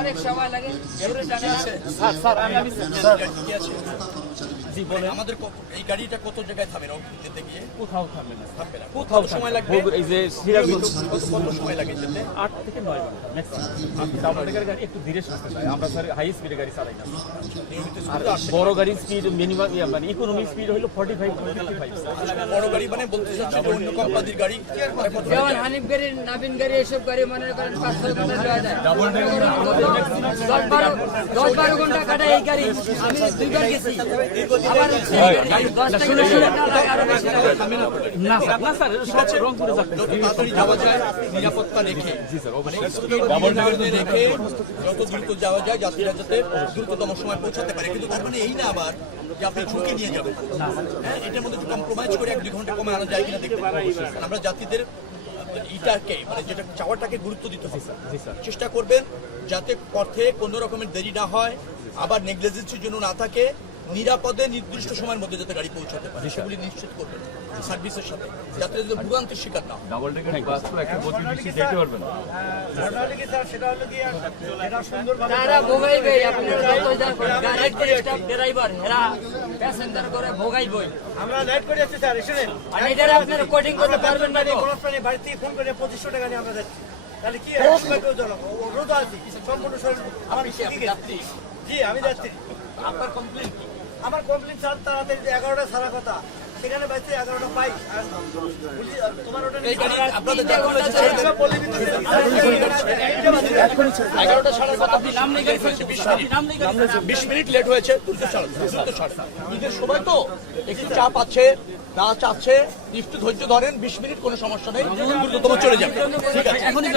অনেক সময় লাগে। স্যার আমি জি বলেন। আমাদের এই গাড়িটা কত জায়গায় থামে যেতে গিয়ে? কোথাও থামবে না, থামবে না। কোথাও সময় লাগবে? এই যে সিরাজগঞ্জ কত সময় লাগে যেতে? 8 থেকে 9 ঘন্টা ম্যাক্সিমাম। ডাবল গাড়ি একটু ধীরে সুস্থে যায়, আমরা স্যার হাই স্পিডে গাড়ি চালাই না। আর বড় গাড়ির স্পিড মিনিমাম মানে ইকোনমিক স্পিড হলো 45 55। বড় গাড়ি মানে বলতে চাচ্ছি যে অন্য কোম্পানির গাড়ি যেমন হানিফ গাড়ি, নাবিন গাড়ি, এসব গাড়ি মনে করেন 5-6 ঘন্টা যাওয়া যায়। 10-12 ঘন্টা কাটা এই গাড়ি। আমি 2 বার গেছি। আবার 10 থেকে 20 ঘন্টা লাগে আরো বেশি লাগে। না স্যার সব রংপুরে যাচ্ছে। যত তাড়াতাড়ি যাওয়া যায় নিরাপত্তা রেখে, জি স্যার মানে ডাবল রেখে যত দ্রুত যাওয়া যায় যাত্রীরা যাতে দ্রুততম সময় পৌঁছাতে পারে। কিন্তু তার মানে এই না আবার যে আপনি ঝুঁকি নিয়ে যাবেন। হ্যাঁ, এটার মধ্যে একটু কম্প্রোমাইজ করে 1-2 ঘন্টা কমে আনা যায় কিনা দেখতে পাবো। আমরা যাত্রীদের ইটাকে মানে যেটা চাওয়াটাকে গুরুত্ব দিতে হবে। চেষ্টা করবেন যাতে পথে কোনো রকমের দেরি না হয়, আবার নেগলিজেন্সির জন্য না থাকে, নিরাপদে নির্দিষ্ট সময়ের মধ্যে যাতে গাড়ি পৌঁছাতে পারে সেগুলি নিশ্চিত করবেন সার্ভিসের সাথে, যাতে ভোগান্তির শিকার না হয়। ডাবল ডেকার বাস তো একটা গতি বেশি যেতে পারবে না। তারা ভোগাইবে, আপনারা যত গাড়ির স্টাফ ড্রাইভার এরা প্যাসেঞ্জার করে ভোগাইবই। আমরা লাইট করে যাচ্ছি স্যার, শুনেন আর এটারে আপনারা কোডিং করতে পারবেন না তো? বাড়ি থেকে ফোন করে 2500 টাকা নিয়ে আমরা যাচ্ছি, তাহলে কি রোদ আছি সম্পূর্ণ শরীর আমার যাত্রী জি আমি যাচ্ছি। আপনার কমপ্লেন কি? আমার কমপ্লেন স্যার তাড়াতাড়ি 11টা সারা কথা, সেখানে বাইতে 11টা 22 আর তোমার ওটা এই গাড়ি আপনাদের যাত্রী হয়েছে 11টা সাড়ে 7 আপনি নাম নেই গাড়ি ফেলছে 20 মিনিট লেট হয়েছে। ঈদের সময় তো একটু চাপ আছে, রাত আছে, একটু ধৈর্য ধরেন, 20 মিনিট কোনো সমস্যা নেই, দ্রুততম চলে যাবে। ঠিক আছে, এখনই